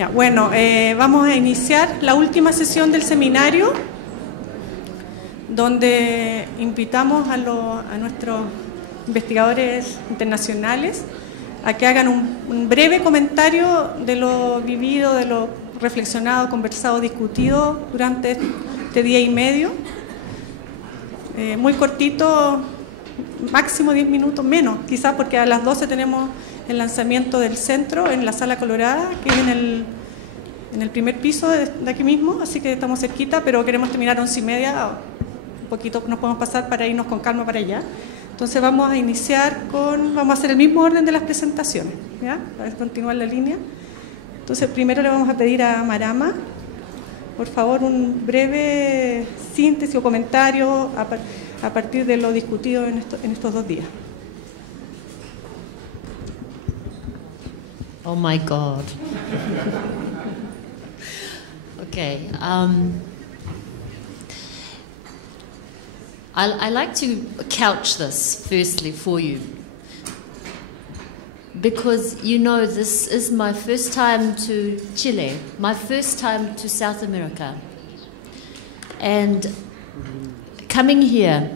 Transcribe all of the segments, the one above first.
Ya, bueno, vamos a iniciar la última sesión del seminario, donde invitamos a nuestros investigadores internacionales a que hagan un breve comentario de lo vivido, de lo reflexionado, conversado, discutido durante este día y medio. Muy cortito, máximo 10 minutos, menos, quizás porque a las 12 tenemos el lanzamiento del centro en la Sala Colorada, que es en el primer piso de aquí mismo, así que estamos cerquita, pero queremos terminar a 11:30, un poquito nos podemos pasar para irnos con calma para allá. Entonces vamos a iniciar vamos a hacer el mismo orden de las presentaciones, ¿ya? Para continuar la línea. Entonces primero le vamos a pedir a Marama, por favor, un breve síntesis o comentario a partir de lo discutido en estos 2 días. Oh my God. Okay. I like to couch this firstly for you, because you know this is my first time to Chile, my first time to South America, and coming here,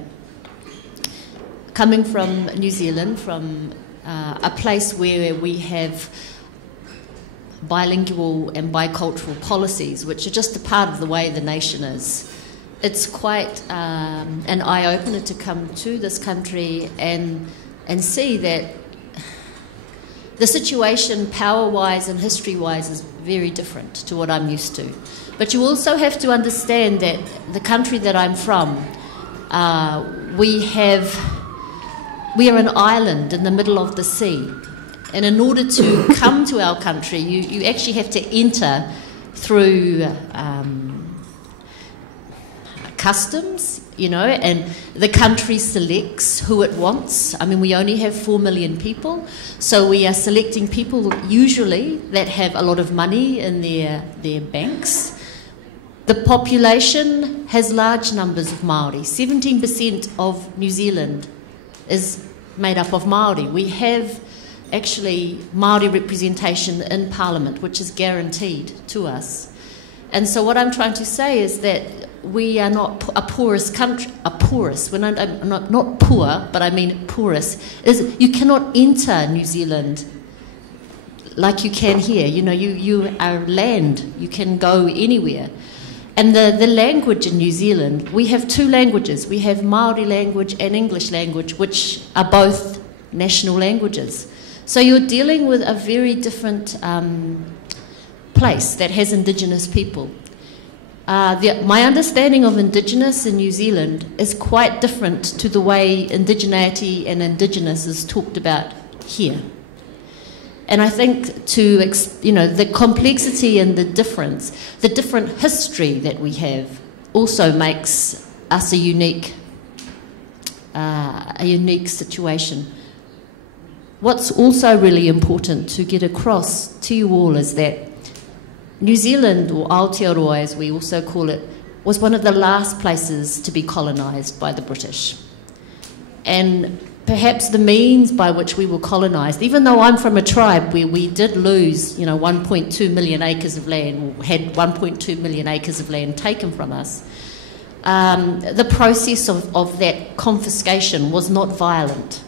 coming from New Zealand, from a place where we have bilingual and bicultural policies, which are just a part of the way the nation is. It's quite an eye-opener to come to this country and see that the situation power-wise and history-wise is very different to what I'm used to. But you also have to understand that the country that I'm from, we are an island in the middle of the sea. And in order to come to our country, you actually have to enter through customs, you know, and the country selects who it wants. I mean, we only have 4 million people, so we are selecting people usually that have a lot of money in their banks. The population has large numbers of Māori. 17% of New Zealand is made up of Māori. We have actually Māori representation in Parliament, which is guaranteed to us. And so what I'm trying to say is that we are not a poorest country, when I'm not poor, but I mean poorest, is you cannot enter New Zealand like you can here. You know, you are land, you can go anywhere. And the language in New Zealand, we have 2 languages. We have Māori language and English language, which are both national languages. So you're dealing with a very different place that has Indigenous people. My understanding of Indigenous in New Zealand is quite different to the way indigeneity and Indigenous is talked about here. And I think the complexity and the different history that we have also makes us a unique situation. What's also really important to get across to you all is that New Zealand, or Aotearoa as we also call it, was one of the last places to be colonised by the British. And perhaps the means by which we were colonised, even though I'm from a tribe where we did lose, 1.2 million acres of land, or had 1.2 million acres of land taken from us, the process of that confiscation was not violent.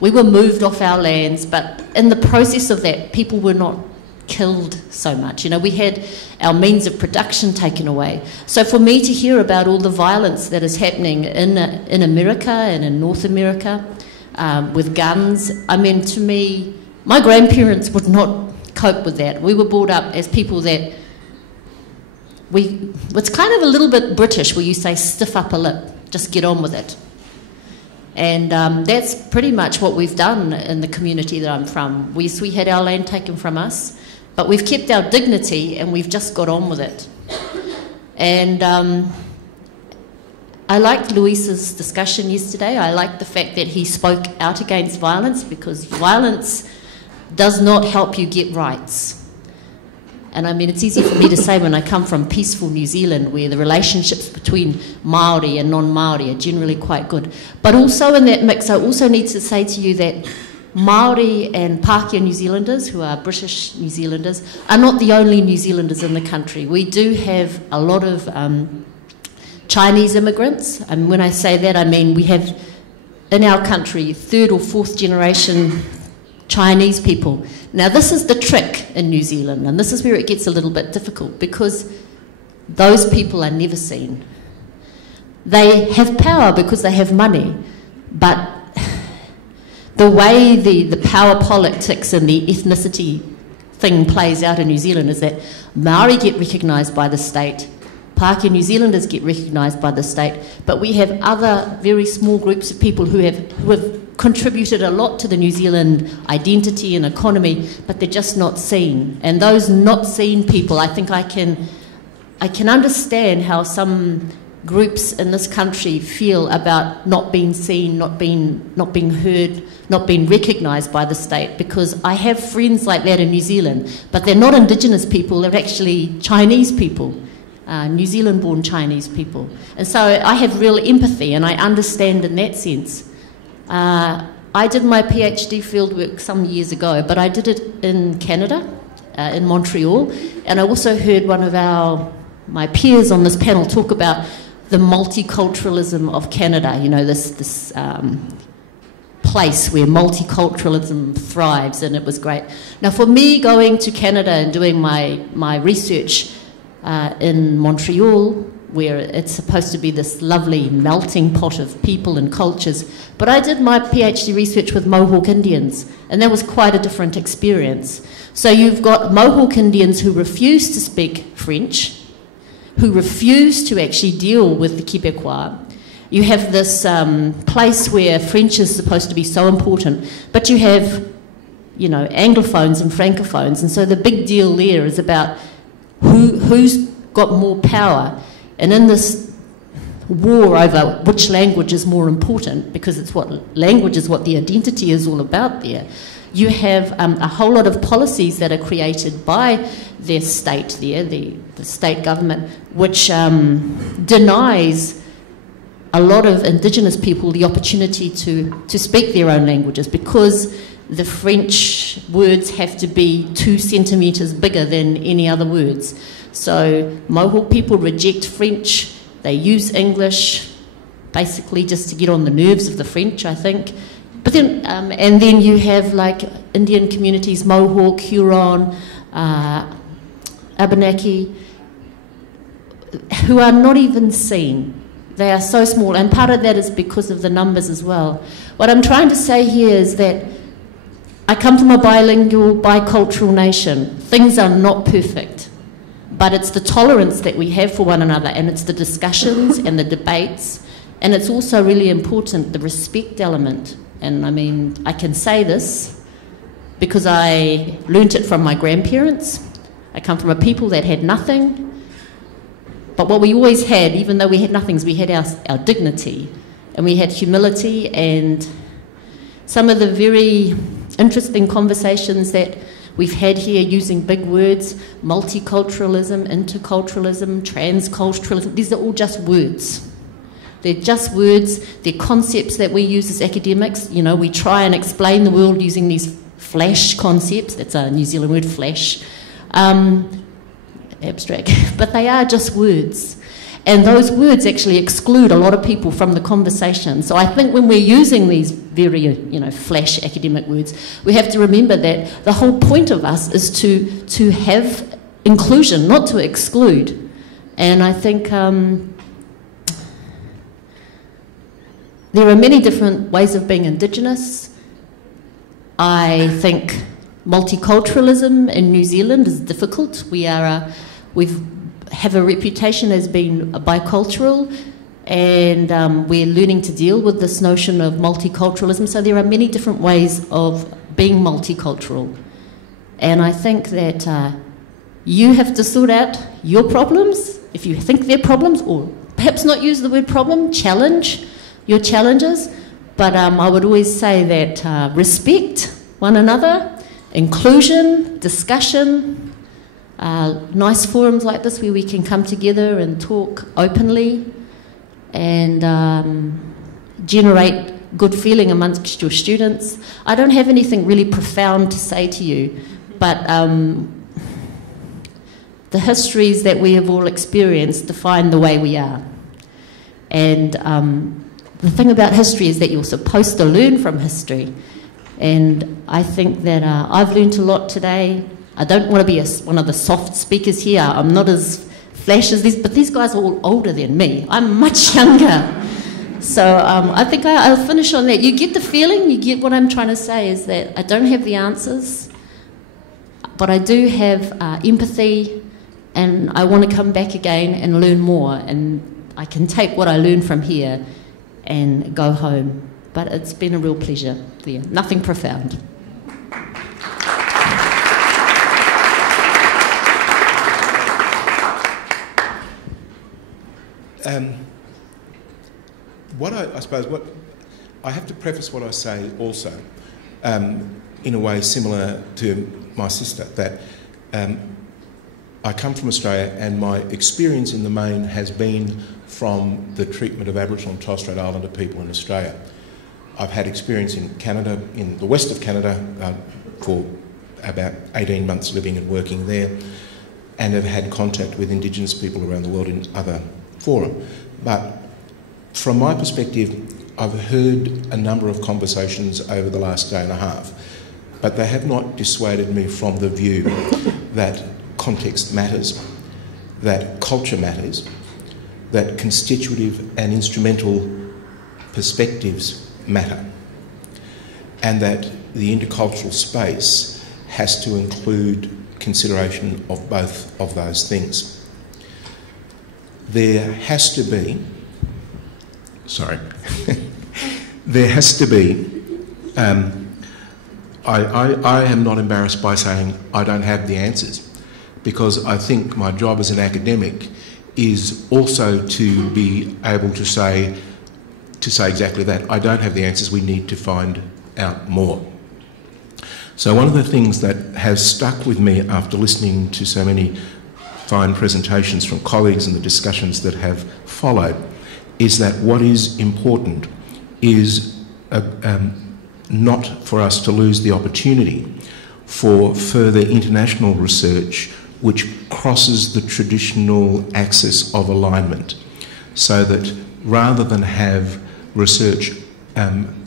We were moved off our lands, but in the process of that, people were not killed so much. We had our means of production taken away. So for me to hear about all the violence that is happening in America and in North America with guns, I mean, to me, my grandparents would not cope with that. We were brought up as people that it's kind of a little bit British where you say stiff upper lip, just get on with it. And that's pretty much what we've done in the community that I'm from. We had our land taken from us, but we've kept our dignity and we've just got on with it. And I liked Luis's discussion yesterday. I liked the fact that he spoke out against violence, because violence does not help you get rights. And I mean, it's easy for me to say when I come from peaceful New Zealand, where the relationships between Māori and non-Māori are generally quite good. But also in that mix, I also need to say to you that Māori and Pākehā New Zealanders, who are British New Zealanders, are not the only New Zealanders in the country. We do have a lot of Chinese immigrants, and when I say that, I mean we have in our country third or fourth generation Chinese people. Now this is the trick in New Zealand, and this is where it gets a little bit difficult, because those people are never seen. They have power because they have money, but the way the power politics and the ethnicity thing plays out in New Zealand is that Māori get recognised by the state, Pākehā New Zealanders get recognised by the state, but we have other very small groups of people who have contributed a lot to the New Zealand identity and economy, but they're just not seen. And those not seen people, I think I can understand how some groups in this country feel about not being seen, not being heard, not being recognised by the state, because I have friends like that in New Zealand, but they're not Indigenous people, they're actually Chinese people, New Zealand-born Chinese people. And so I have real empathy, and I understand in that sense. I did my PhD fieldwork some years ago, but I did it in Canada, in Montreal, and I also heard one of my peers on this panel talk about the multiculturalism of Canada, you know, this place where multiculturalism thrives, and it was great. Now, for me, going to Canada and doing my research in Montreal, where it's supposed to be this lovely melting pot of people and cultures, but I did my PhD research with Mohawk Indians, and that was quite a different experience. So you've got Mohawk Indians who refuse to speak French, who refuse to actually deal with the Quebecois. You have this place where French is supposed to be so important, but you have, you know, Anglophones and Francophones, and so the big deal there is about who's got more power. And in this war over which language is more important, because language is what the identity is all about there, you have a whole lot of policies that are created by their state there, the state government, which denies a lot of Indigenous people the opportunity to speak their own languages, because the French words have to be 2 centimetres bigger than any other words. So Mohawk people reject French, they use English, basically just to get on the nerves of the French, I think. But then, and then you have like Indian communities, Mohawk, Huron, Abenaki, who are not even seen. They are so small, and part of that is because of the numbers as well. What I'm trying to say here is that I come from a bilingual, bicultural nation. Things are not perfect, but it's the tolerance that we have for one another, and it's the discussions and the debates, and it's also really important, the respect element. And I mean, I can say this because I learnt it from my grandparents. I come from a people that had nothing, but what we always had, even though we had nothing, is we had our dignity, and we had humility, and some of the very interesting conversations that we've had here using big words, multiculturalism, interculturalism, transculturalism, these are all just words. They're just words, they're concepts that we use as academics. You know, we try and explain the world using these flash concepts. That's a New Zealand word, flash. Abstract. But they are just words. And those words actually exclude a lot of people from the conversation. So I think when we're using these very, you know, flash academic words, we have to remember that the whole point of us is to have inclusion, not to exclude. And I think there are many different ways of being Indigenous. I think multiculturalism in New Zealand is difficult. We have a reputation as being bicultural, and we're learning to deal with this notion of multiculturalism. So there are many different ways of being multicultural. And I think that you have to sort out your problems, if you think they're problems, or perhaps not use the word problem, challenge your challenges. But I would always say that respect one another, inclusion, discussion, nice forums like this where we can come together and talk openly and generate good feeling amongst your students. I don't have anything really profound to say to you, but the histories that we have all experienced define the way we are. And the thing about history is that you're supposed to learn from history. And I think that I've learned a lot today. I don't want to be one of the soft speakers here. I'm not as flash as these, but these guys are all older than me. I'm much younger. So I think I'll finish on that. You get the feeling, you get what I'm trying to say is that I don't have the answers, but I do have empathy, and I want to come back again and learn more, and I can take what I learned from here and go home. But it's been a real pleasure there. Nothing profound. I suppose what I have to preface what I say also in a way similar to my sister, that I come from Australia and my experience in the main has been from the treatment of Aboriginal and Torres Strait Islander people in Australia. I've had experience in Canada, in the west of Canada, for about 18 months living and working there, and have had contact with Indigenous people around the world in other fora. But from my perspective, I've heard a number of conversations over the last day and a half, but they have not dissuaded me from the view that context matters, that culture matters, that constitutive and instrumental perspectives matter, and that the intercultural space has to include consideration of both of those things. There has to be, there has to be, I am not embarrassed by saying I don't have the answers, because I think my job as an academic is also to be able to say exactly that. I don't have the answers, we need to find out more. So one of the things that has stuck with me after listening to so many fine presentations from colleagues and the discussions that have followed is that what is important is not for us to lose the opportunity for further international research which crosses the traditional axis of alignment, so that rather than have research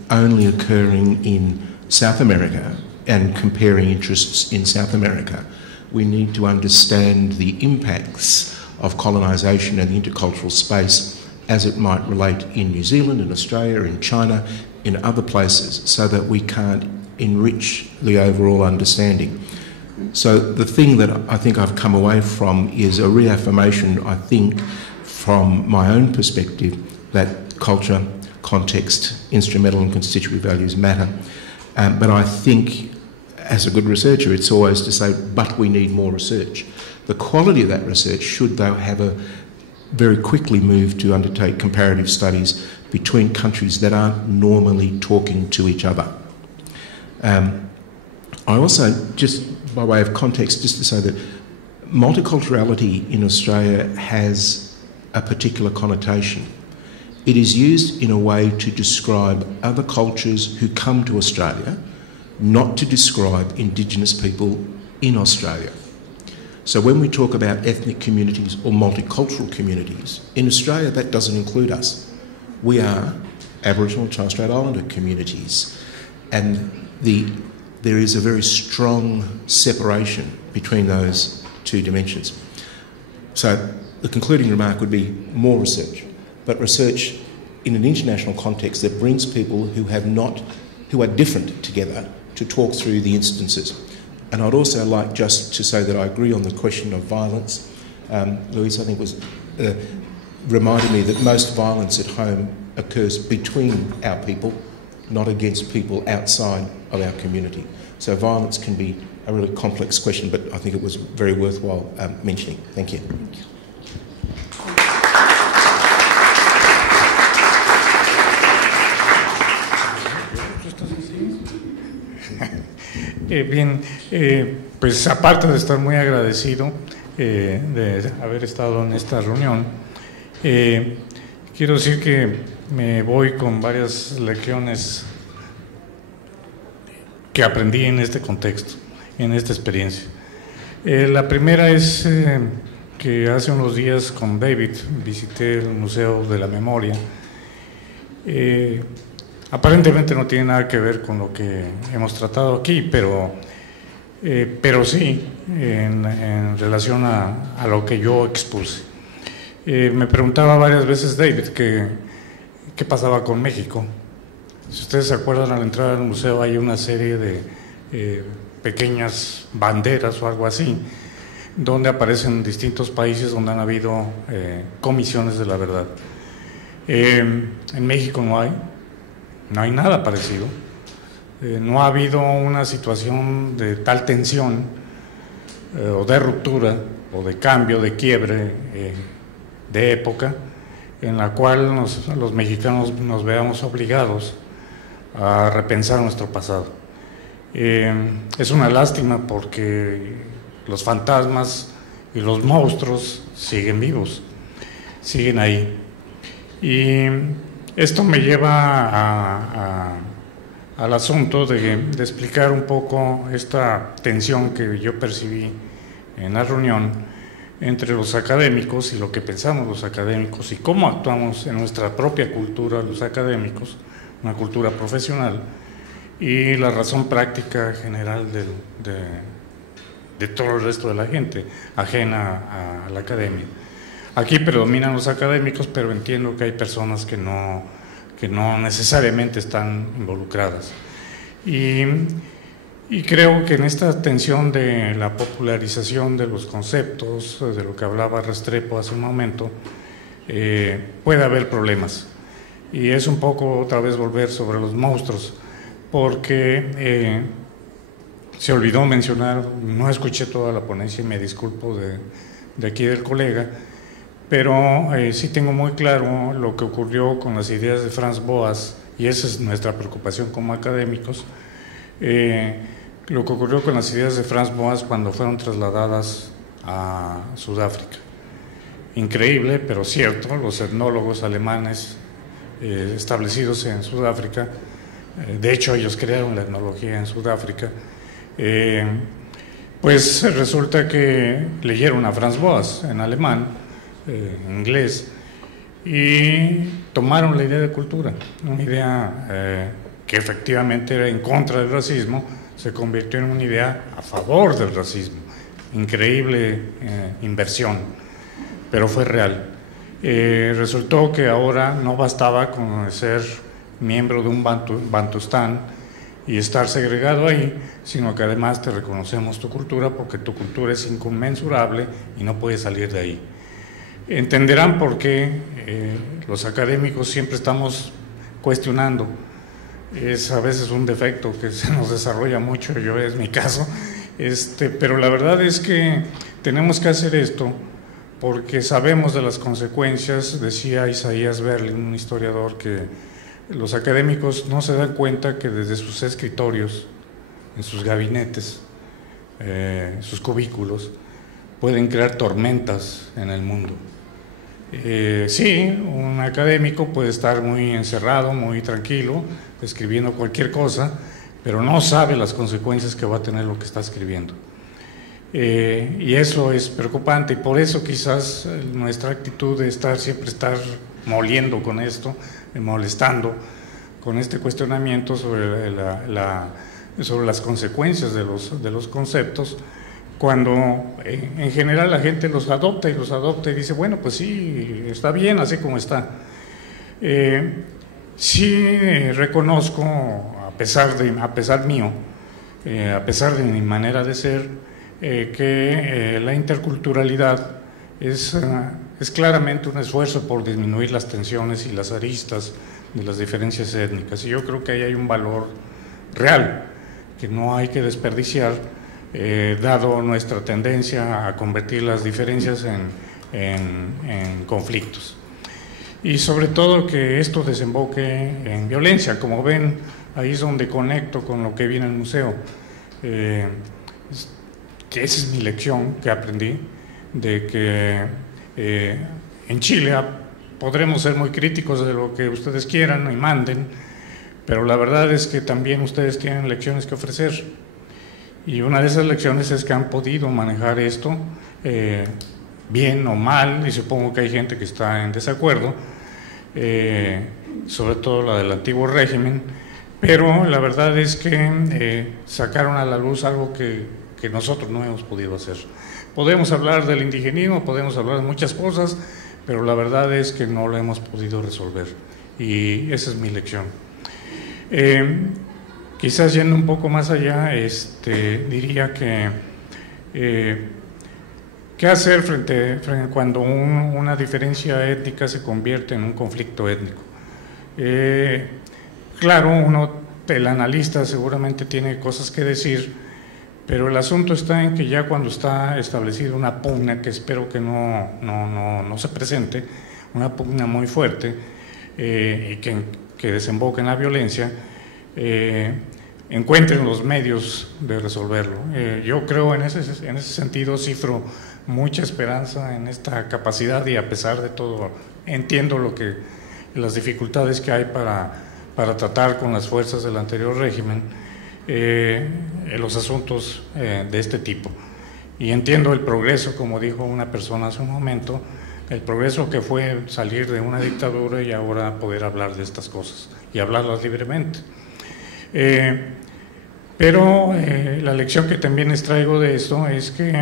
only occurring in South America and comparing interests in South America, we need to understand the impacts of colonisation and the intercultural space as it might relate in New Zealand, in Australia, in China, in other places, so that we can't enrich the overall understanding. So the thing that I think I've come away from is a reaffirmation, I think, from my own perspective, that culture, context, instrumental and constitutive values matter. But I think, as a good researcher, it's always to say, but we need more research. The quality of that research should, though, have a very quickly move to undertake comparative studies between countries that aren't normally talking to each other. I also, just by way of context, just to say that multiculturality in Australia has a particular connotation. It is used in a way to describe other cultures who come to Australia, not to describe Indigenous people in Australia. So when we talk about ethnic communities or multicultural communities, in Australia that doesn't include us. We are Aboriginal and Torres Strait Islander communities, and there is a very strong separation between those two dimensions. So the concluding remark would be more research, but research in an international context that brings people who are different together to talk through the instances. And I'd also like just to say that I agree on the question of violence. Louise, I think, was reminded me that most violence at home occurs between our people, not against people outside of our community. So violence can be a really complex question, but I think it was very worthwhile mentioning. Thank you. Thank you. Pues aparte de estar muy agradecido de haber estado en esta reunión, quiero decir que me voy con varias lecciones que aprendí en este contexto, en esta experiencia. La primera es que hace unos días con David visité el Museo de la Memoria. Aparentemente no tiene nada que ver con lo que hemos tratado aquí, pero sí en relación a lo que yo expuse. Me preguntaba varias veces David qué pasaba con México. Si ustedes se acuerdan, a la entrada del museo hay una serie de pequeñas banderas o algo así, donde aparecen distintos países donde han habido comisiones de la verdad. En México no hay nada parecido. No ha habido una situación de tal tensión o de ruptura o de cambio, de quiebre de época, en la cual los mexicanos nos veamos obligados a repensar nuestro pasado. Es una lástima porque los fantasmas y los monstruos siguen vivos, siguen ahí. Y esto me lleva al asunto de explicar un poco esta tensión que yo percibí en la reunión entre los académicos y lo que pensamos los académicos y cómo actuamos en nuestra propia cultura los académicos, una cultura profesional, y la razón práctica general de todo el resto de la gente ajena a la academia. Aquí predominan los académicos, pero entiendo que hay personas que no necesariamente están involucradas. Y creo que en esta tensión de la popularización de los conceptos, de lo que hablaba Restrepo hace un momento, puede haber problemas. Y es un poco otra vez volver sobre los monstruos, porque se olvidó mencionar, no escuché toda la ponencia y me disculpo de aquí del colega, pero sí tengo muy claro lo que ocurrió con las ideas de Franz Boas, y esa es nuestra preocupación como académicos, lo que ocurrió con las ideas de Franz Boas cuando fueron trasladadas a Sudáfrica. Increíble, pero cierto, los etnólogos alemanes establecidos en Sudáfrica, de hecho ellos crearon la etnología en Sudáfrica, pues resulta que leyeron a Franz Boas en alemán, en inglés, y tomaron la idea de cultura, una idea que efectivamente era en contra del racismo, se convirtió en una idea a favor del racismo. Increíble inversión, pero fue real. Resultó que ahora no bastaba con ser miembro de un Bantustán y estar segregado ahí, sino que además te reconocemos tu cultura porque tu cultura es inconmensurable y no puedes salir de ahí. Entenderán por qué los académicos siempre estamos cuestionando. Es a veces un defecto que se nos desarrolla mucho, es mi caso, pero la verdad es que tenemos que hacer esto porque sabemos de las consecuencias. Decía Isaías Berlin, un historiador, que los académicos no se dan cuenta que desde sus escritorios, en sus gabinetes, sus cubículos, pueden crear tormentas en el mundo. Sí, un académico puede estar muy encerrado, muy tranquilo, escribiendo cualquier cosa, pero no sabe las consecuencias que va a tener lo que está escribiendo. Y eso es preocupante, y por eso quizás nuestra actitud de siempre estar moliendo con esto, molestando con este cuestionamiento sobre las consecuencias de los conceptos, cuando en general la gente los adopta y dice, bueno, pues sí, está bien así como está. Sí reconozco, a pesar mío, a pesar de mi manera de ser, que la interculturalidad es claramente un esfuerzo por disminuir las tensiones y las aristas de las diferencias étnicas, y yo creo que ahí hay un valor real que no hay que desperdiciar, dado nuestra tendencia a convertir las diferencias en conflictos. Y sobre todo que esto desemboque en violencia. Como ven, ahí es donde conecto con lo que viene al museo. Que esa es mi lección que aprendí, de que en Chile podremos ser muy críticos de lo que ustedes quieran y manden, pero la verdad es que también ustedes tienen lecciones que ofrecer. Y una de esas lecciones es que han podido manejar esto bien o mal, y supongo que hay gente que está en desacuerdo, sobre todo la del antiguo régimen, pero la verdad es que sacaron a la luz algo que nosotros no hemos podido hacer. Podemos hablar del indigenismo, podemos hablar de muchas cosas, pero la verdad es que no lo hemos podido resolver, y esa es mi lección. Quizás yendo un poco más allá, diría que ¿qué hacer frente cuando una diferencia étnica se convierte en un conflicto étnico? Claro, el analista seguramente tiene cosas que decir, pero el asunto está en que ya cuando está establecida una pugna, que espero que no se presente, una pugna muy fuerte y que desemboque en la violencia, encuentren los medios de resolverlo. Yo creo en ese sentido, cifro mucha esperanza en esta capacidad, y a pesar de todo entiendo las dificultades que hay para tratar con las fuerzas del anterior régimen los asuntos de este tipo, y entiendo el progreso, como dijo una persona hace un momento, el progreso que fue salir de una dictadura y ahora poder hablar de estas cosas y hablarlas libremente. Pero la lección que también les traigo de esto es que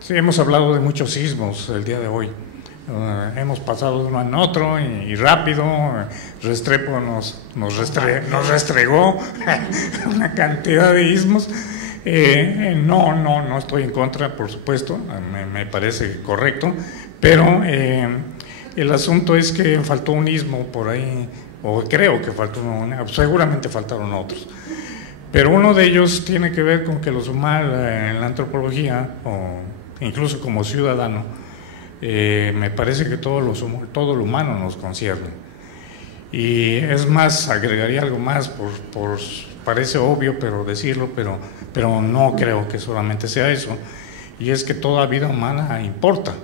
sí, hemos hablado de muchos sismos el día de hoy. Hemos pasado de uno en otro y rápido. Restrepo nos restregó una cantidad de ismos. No estoy en contra, por supuesto, me parece correcto, pero el asunto es que faltó un istmo por ahí, o creo que faltó uno, seguramente faltaron otros, pero uno de ellos tiene que ver con que los humanos en la antropología, o incluso como ciudadano, me parece que todo lo humano nos concierne. Y es más, agregaría algo más, parece obvio pero decirlo, pero no creo que solamente sea eso, y es que toda vida humana importa.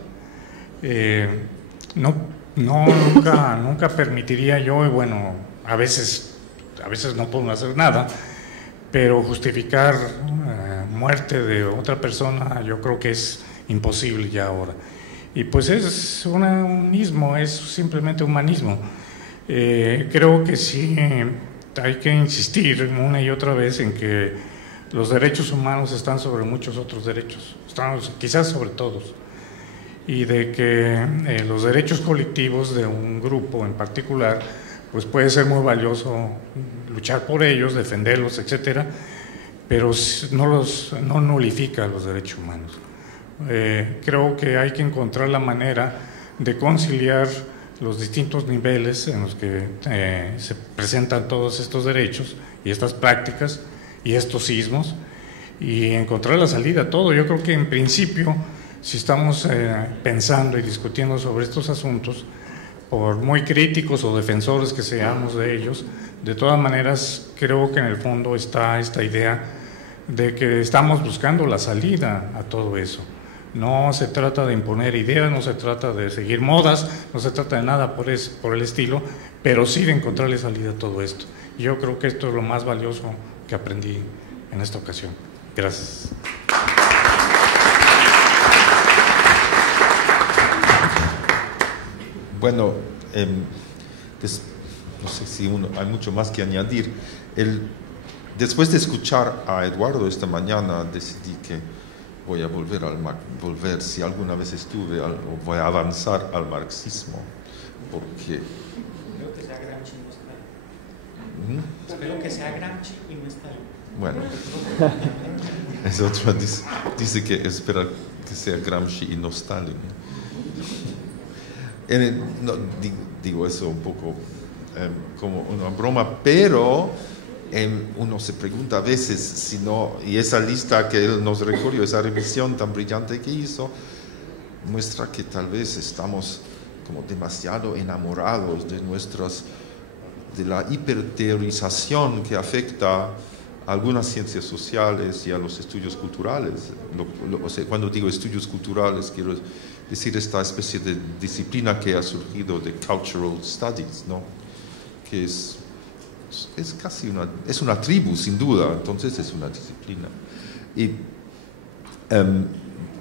Nunca permitiría yo, bueno, a veces no podemos hacer nada, pero justificar muerte de otra persona yo creo que es imposible ya ahora. Y pues es un ismo, es simplemente humanismo. Creo que sí hay que insistir una y otra vez en que los derechos humanos están sobre muchos otros derechos, están quizás sobre todos, y de que los derechos colectivos de un grupo en particular, pues puede ser muy valioso luchar por ellos, defenderlos, etcétera, pero no nulifica los derechos humanos. Creo que hay que encontrar la manera de conciliar los distintos niveles en los que se presentan todos estos derechos y estas prácticas y estos sismos, y encontrar la salida a todo. Yo creo que en principio, si estamos pensando y discutiendo sobre estos asuntos, por muy críticos o defensores que seamos de ellos, de todas maneras creo que en el fondo está esta idea de que estamos buscando la salida a todo eso. No se trata de imponer ideas, no se trata de seguir modas, no se trata de nada por el estilo, pero sí de encontrarle salida a todo esto. Yo creo que esto es lo más valioso que aprendí en esta ocasión. Gracias. Bueno, no sé si hay mucho más que añadir. Después de escuchar a Eduardo esta mañana, decidí que voy a volver, si alguna vez estuve, o voy a avanzar al marxismo, porque... Espero que sea Gramsci y no Stalin. Espero que sea Gramsci y no Stalin. Bueno, es otro, dice que espera que sea Gramsci y no Stalin. Digo eso un poco como una broma, pero uno se pregunta a veces si no, y esa lista que él nos recorrió, esa revisión tan brillante que hizo, muestra que tal vez estamos como demasiado enamorados de la hiperteorización que afecta algunas ciencias sociales y a los estudios culturales. O sea, cuando digo estudios culturales, quiero decir esta especie de disciplina que ha surgido de Cultural Studies, ¿no? Que es casi una tribu, sin duda, entonces es una disciplina.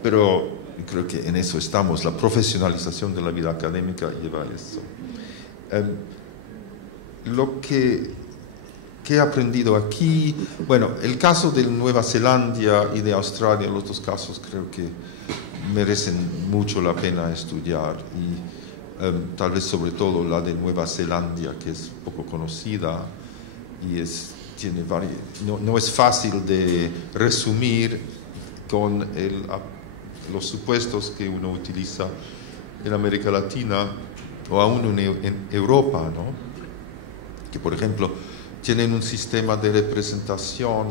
Pero creo que en eso estamos, la profesionalización de la vida académica lleva a eso. Lo que he aprendido aquí, bueno, el caso de Nueva Zelanda y de Australia, los dos casos creo que merecen mucho la pena estudiar, y tal vez sobre todo la de Nueva Zelanda, que es poco conocida y tiene no es fácil de resumir con los supuestos que uno utiliza en América Latina o aún en Europa, ¿no? Que por ejemplo tienen un sistema de representación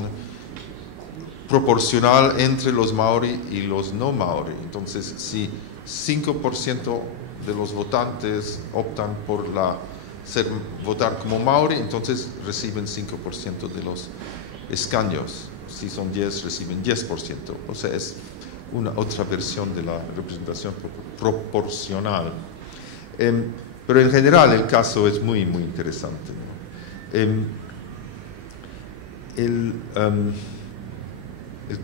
proporcional entre los maorí y los no maorí. Entonces, si 5% de los votantes optan por votar como maorí, entonces reciben 5% de los escaños. Si son 10, reciben 10%. O sea, es una otra versión de la representación proporcional. Pero en general el caso es muy, muy interesante, ¿no? El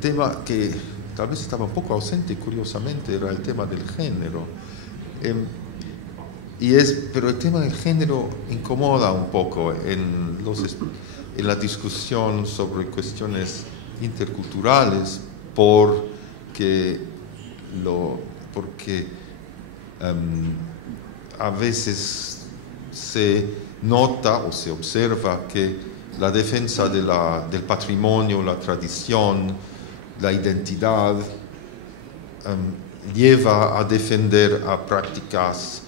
tema que tal vez estaba un poco ausente, curiosamente, era el tema del género. Pero el tema del género incomoda un poco en la discusión sobre cuestiones interculturales porque a veces se nota o se observa que la defensa del patrimonio, la tradición, la identidad lleva a defender a prácticas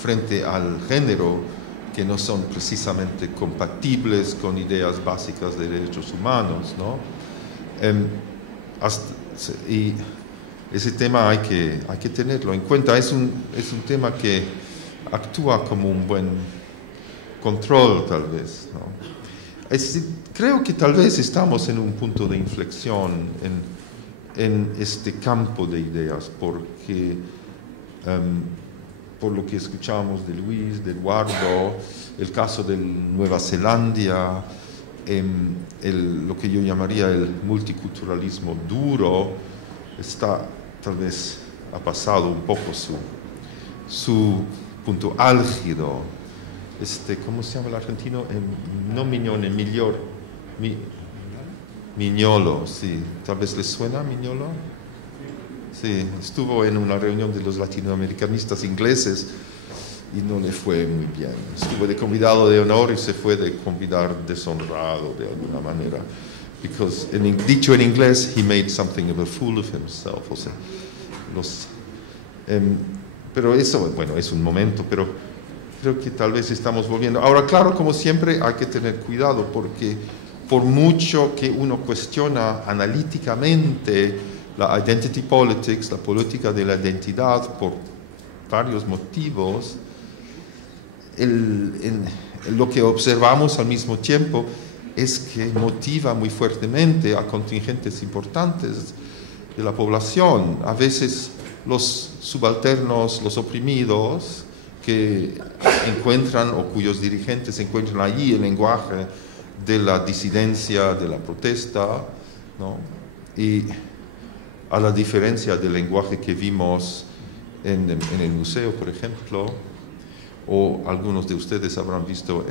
frente al género que no son precisamente compatibles con ideas básicas de derechos humanos, ¿no? Y ese tema hay que tenerlo en cuenta. Es un tema que actúa como un buen control, tal vez, ¿no? Creo que tal vez estamos en un punto de inflexión en este campo de ideas, porque por lo que escuchamos de Luis, de Eduardo, el caso de Nueva Zelanda, lo que yo llamaría el multiculturalismo duro, tal vez ha pasado un poco su punto álgido. ¿Cómo se llama el argentino? No Mignone, Mignolo, sí. ¿Tal vez les suena Mignolo? Sí, estuvo en una reunión de los latinoamericanistas ingleses y no le fue muy bien. Estuvo de convidado de honor y se fue de convidado deshonrado de alguna manera. Because, dicho en inglés, he made something of a fool of himself. O sea, pero eso, bueno, es un momento, pero creo que tal vez estamos volviendo. Ahora, claro, como siempre, hay que tener cuidado, porque por mucho que uno cuestiona analíticamente la identity politics, la política de la identidad, por varios motivos, lo que observamos al mismo tiempo es que motiva muy fuertemente a contingentes importantes de la población. A veces los subalternos, los oprimidos, que encuentran o cuyos dirigentes encuentran allí el lenguaje de la disidencia, de la protesta, ¿no? Y a la diferencia del lenguaje que vimos en el museo, por ejemplo, o algunos de ustedes habrán visto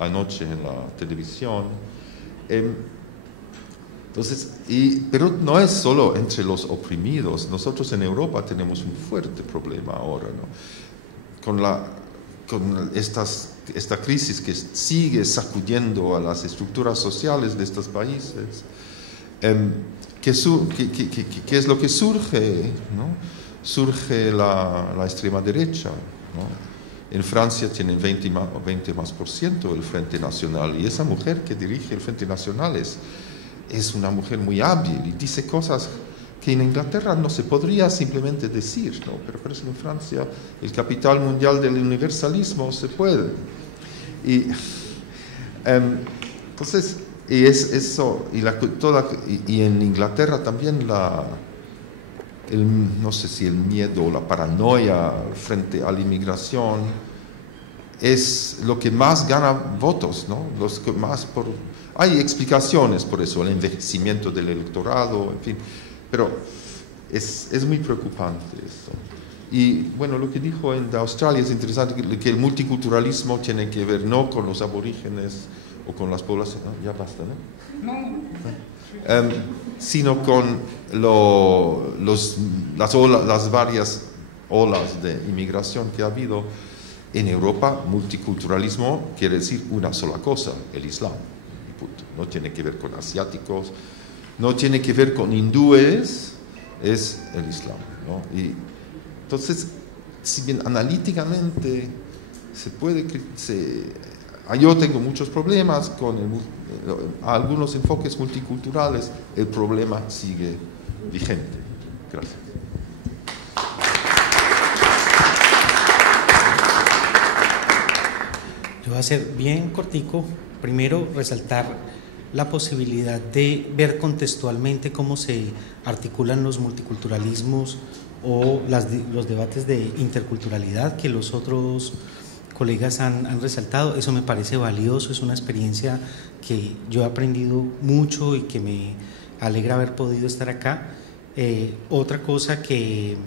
anoche en la televisión. Pero no es solo entre los oprimidos. Nosotros en Europa tenemos un fuerte problema ahora, ¿no? Con esta crisis que sigue sacudiendo a las estructuras sociales de estos países. ¿Qué es lo que surge, ¿no? Surge la extrema derecha, ¿no? En Francia tienen 20% el Frente Nacional, y esa mujer que dirige el Frente Nacional es una mujer muy hábil y dice cosas que en Inglaterra no se podría simplemente decir, ¿no? Pero por eso en Francia, el capital mundial del universalismo, se puede. Y Entonces, y es eso, y en Inglaterra también no sé si el miedo o la paranoia frente a la inmigración es lo que más gana votos, ¿no? Los que más hay explicaciones por eso, el envejecimiento del electorado, en fin, pero es muy preocupante esto. Y bueno, lo que dijo de Australia es interesante, que el multiculturalismo tiene que ver no con los aborígenes o con las poblaciones, ya basta, ¿no? Sino con las varias olas de inmigración que ha habido en Europa. Multiculturalismo quiere decir una sola cosa, el Islam. No tiene que ver con asiáticos, no tiene que ver con hindúes, es el Islam, ¿no? Y entonces, si bien analíticamente yo tengo muchos problemas con algunos enfoques multiculturales, el problema sigue vigente. Gracias. Yo voy a ser bien cortico. Primero, resaltar la posibilidad de ver contextualmente cómo se articulan los multiculturalismos o los debates de interculturalidad que los otros colegas han resaltado. Eso me parece valioso, es una experiencia que yo he aprendido mucho y que me alegra haber podido estar acá. Otra cosa que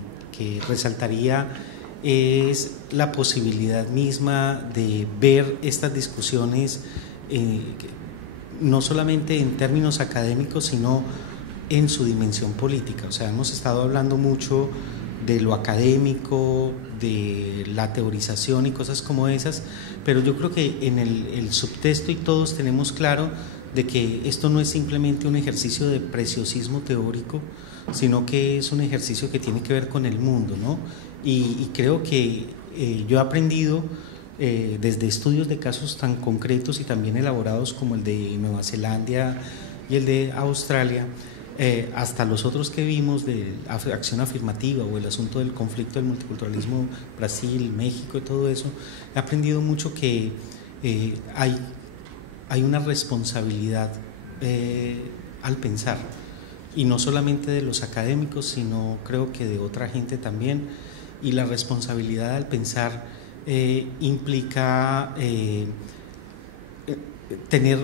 resaltaría es la posibilidad misma de ver estas discusiones no solamente en términos académicos, sino en su dimensión política. O sea, hemos estado hablando mucho de lo académico, de la teorización y cosas como esas, pero yo creo que en el subtexto y todos tenemos claro de que esto no es simplemente un ejercicio de preciosismo teórico, sino que es un ejercicio que tiene que ver con el mundo, ¿no? Y creo que yo he aprendido desde estudios de casos tan concretos y también elaborados como el de Nueva Zelanda y el de Australia, hasta los otros que vimos de acción afirmativa o el asunto del conflicto del multiculturalismo, Brasil, México y todo eso, he aprendido mucho que hay una responsabilidad al pensar, y no solamente de los académicos, sino creo que de otra gente también, y la responsabilidad al pensar implica tener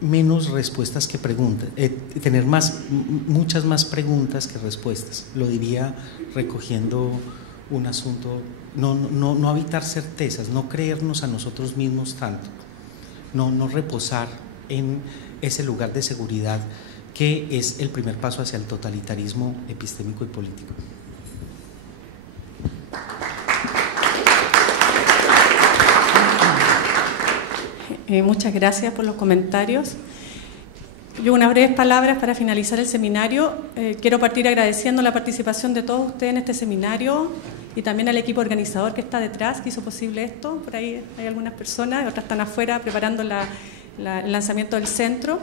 menos respuestas que preguntas, tener muchas más preguntas que respuestas. Lo diría recogiendo un asunto, no habitar certezas, no creernos a nosotros mismos tanto, no reposar en ese lugar de seguridad que es el primer paso hacia el totalitarismo epistémico y político. Muchas gracias por los comentarios. Yo unas breves palabras para finalizar el seminario. Quiero partir agradeciendo la participación de todos ustedes en este seminario y también al equipo organizador que está detrás, que hizo posible esto. Por ahí hay algunas personas, otras están afuera preparando el lanzamiento del centro.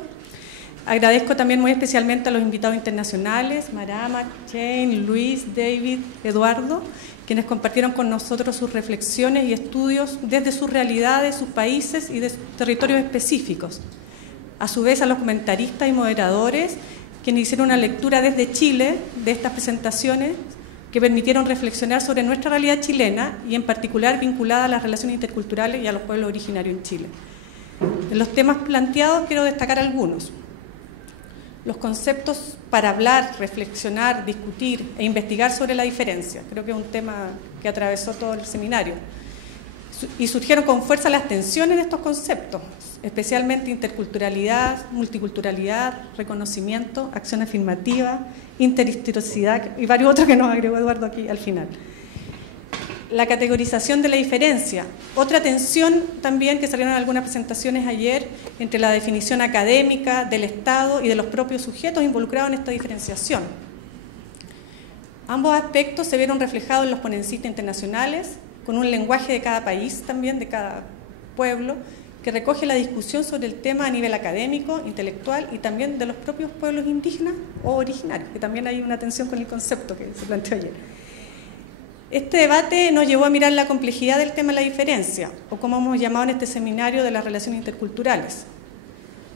Agradezco también muy especialmente a los invitados internacionales, Marama, Jane, Luis, David, Eduardo, quienes compartieron con nosotros sus reflexiones y estudios desde sus realidades, sus países y de sus territorios específicos. A su vez, a los comentaristas y moderadores, quienes hicieron una lectura desde Chile de estas presentaciones que permitieron reflexionar sobre nuestra realidad chilena y en particular vinculada a las relaciones interculturales y a los pueblos originarios en Chile. En los temas planteados quiero destacar algunos. Los conceptos para hablar, reflexionar, discutir e investigar sobre la diferencia. Creo que es un tema que atravesó todo el seminario. Y surgieron con fuerza las tensiones de estos conceptos, especialmente interculturalidad, multiculturalidad, reconocimiento, acción afirmativa, interhistoricidad y varios otros que nos agregó Eduardo aquí al final. La categorización de la diferencia. Otra tensión también que salieron en algunas presentaciones ayer entre la definición académica del Estado y de los propios sujetos involucrados en esta diferenciación. Ambos aspectos se vieron reflejados en los ponencistas internacionales, con un lenguaje de cada país también, de cada pueblo, que recoge la discusión sobre el tema a nivel académico, intelectual y también de los propios pueblos indígenas o originarios, que también hay una tensión con el concepto que se planteó ayer. Este debate nos llevó a mirar la complejidad del tema de la diferencia, o como hemos llamado en este seminario, de las relaciones interculturales.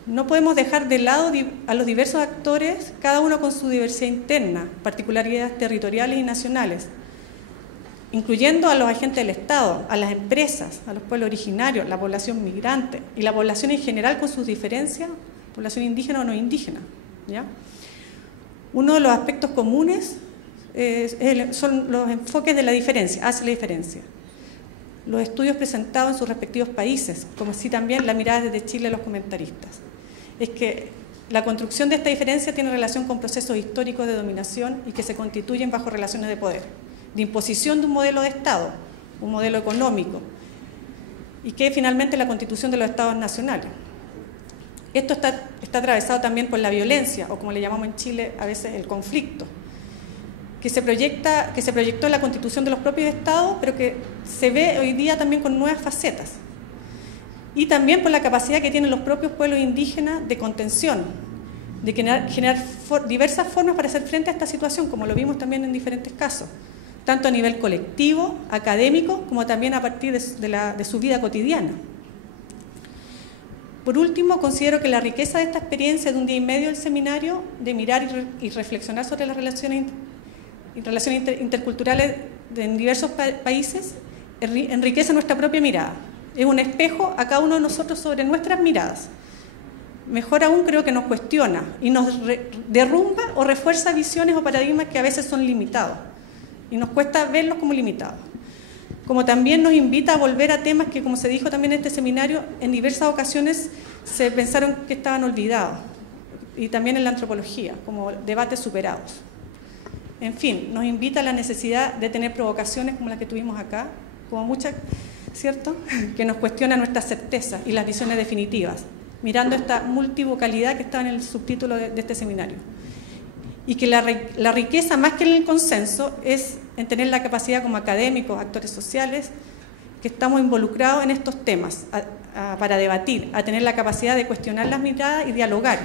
No podemos dejar de lado a los diversos actores, cada uno con su diversidad interna, particularidades territoriales y nacionales, incluyendo a los agentes del Estado, a las empresas, a los pueblos originarios, la población migrante y la población en general con sus diferencias, población indígena o no indígena, ¿ya? Uno de los aspectos comunes son los enfoques de la diferencia, hacia la diferencia. Los estudios presentados en sus respectivos países, como así también la mirada desde Chile de los comentaristas. Es que la construcción de esta diferencia tiene relación con procesos históricos de dominación y que se constituyen bajo relaciones de poder, de imposición de un modelo de Estado, un modelo económico, y que finalmente la constitución de los Estados nacionales. Esto está atravesado también por la violencia, o como le llamamos en Chile a veces el conflicto, que se proyectó en la constitución de los propios Estados, pero que se ve hoy día también con nuevas facetas. Y también por la capacidad que tienen los propios pueblos indígenas de contención, de generar diversas formas para hacer frente a esta situación, como lo vimos también en diferentes casos, tanto a nivel colectivo, académico, como también a partir de su vida cotidiana. Por último, considero que la riqueza de esta experiencia de un día y medio del seminario, de mirar y reflexionar sobre las relaciones interculturales en diversos países, enriquece nuestra propia mirada. Es un espejo a cada uno de nosotros sobre nuestras miradas. Mejor aún, creo que nos cuestiona y nos derrumba o refuerza visiones o paradigmas que a veces son limitados y nos cuesta verlos como limitados. Como también nos invita a volver a temas que, como se dijo también en este seminario, en diversas ocasiones se pensaron que estaban olvidados, y también en la antropología, como debates superados. En fin, nos invita a la necesidad de tener provocaciones como las que tuvimos acá, como muchas, ¿cierto?, que nos cuestionan nuestras certezas y las visiones definitivas, mirando esta multivocalidad que estaba en el subtítulo de este seminario. Y que la riqueza, más que en el consenso, es en tener la capacidad como académicos, actores sociales, que estamos involucrados en estos temas, para debatir, a tener la capacidad de cuestionar las miradas y dialogar,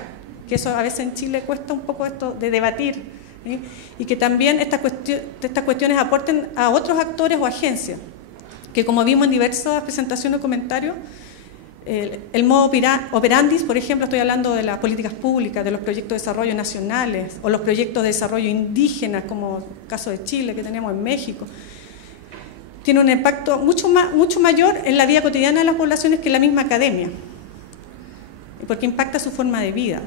que eso a veces en Chile cuesta un poco esto de debatir, ¿sí? Y que también estas cuestiones aporten a otros actores o agencias, que como vimos en diversas presentaciones o comentarios, el modo operandis, por ejemplo, estoy hablando de las políticas públicas, de los proyectos de desarrollo nacionales o los proyectos de desarrollo indígenas, como el caso de Chile que tenemos en México, tiene un impacto mucho mayor en la vida cotidiana de las poblaciones que la misma academia, porque impacta su forma de vida,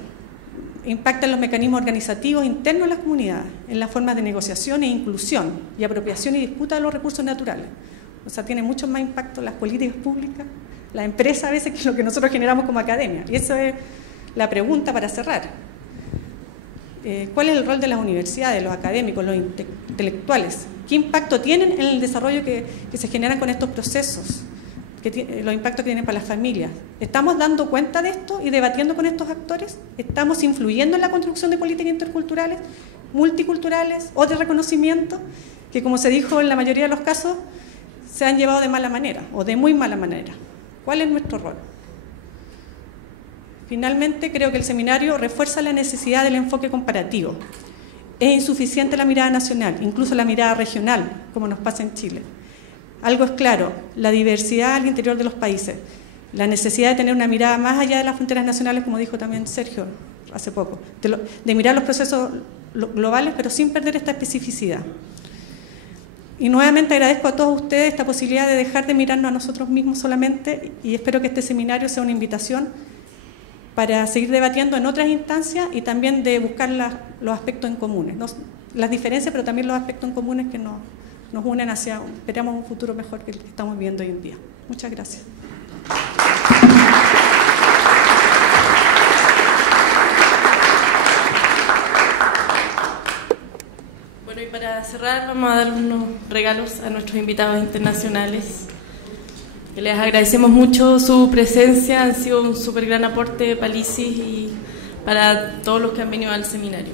impacta en los mecanismos organizativos internos de las comunidades, en las formas de negociación e inclusión y apropiación y disputa de los recursos naturales. O sea, tiene mucho más impacto las políticas públicas, la empresa a veces, que lo que nosotros generamos como academia. Y esa es la pregunta para cerrar. ¿Cuál es el rol de las universidades, los académicos, los intelectuales? ¿Qué impacto tienen en el desarrollo que se generan con estos procesos? Los impactos que tienen para las familias. ¿Estamos dando cuenta de esto y debatiendo con estos actores? ¿Estamos influyendo en la construcción de políticas interculturales, multiculturales o de reconocimiento, que, como se dijo en la mayoría de los casos, se han llevado de mala manera o de muy mala manera? ¿Cuál es nuestro rol? Finalmente, creo que el seminario refuerza la necesidad del enfoque comparativo. Es insuficiente la mirada nacional, incluso la mirada regional, como nos pasa en Chile. Algo es claro, la diversidad al interior de los países, la necesidad de tener una mirada más allá de las fronteras nacionales, como dijo también Sergio hace poco, de mirar los procesos globales, pero sin perder esta especificidad. Y nuevamente agradezco a todos ustedes esta posibilidad de dejar de mirarnos a nosotros mismos solamente, y espero que este seminario sea una invitación para seguir debatiendo en otras instancias y también de buscar los aspectos en comunes, ¿no? Las diferencias, pero también los aspectos en comunes que nos unen hacia, esperamos, un futuro mejor que el que estamos viviendo hoy en día. Muchas gracias. Bueno, y para cerrar vamos a dar unos regalos a nuestros invitados internacionales. Les agradecemos mucho su presencia, han sido un súper gran aporte para ISIS y para todos los que han venido al seminario.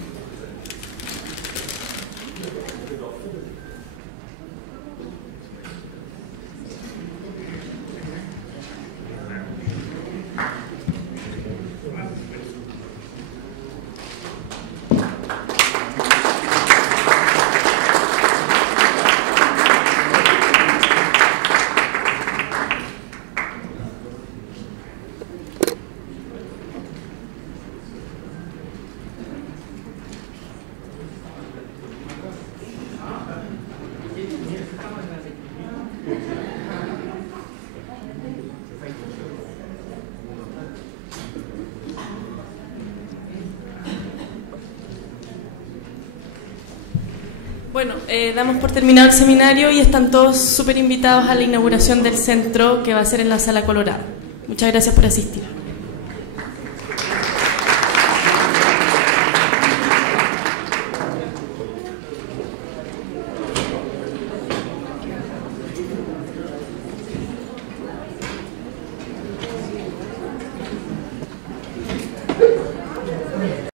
Bueno, damos por terminado el seminario y están todos súper invitados a la inauguración del centro que va a ser en la Sala Colorado. Muchas gracias por asistir.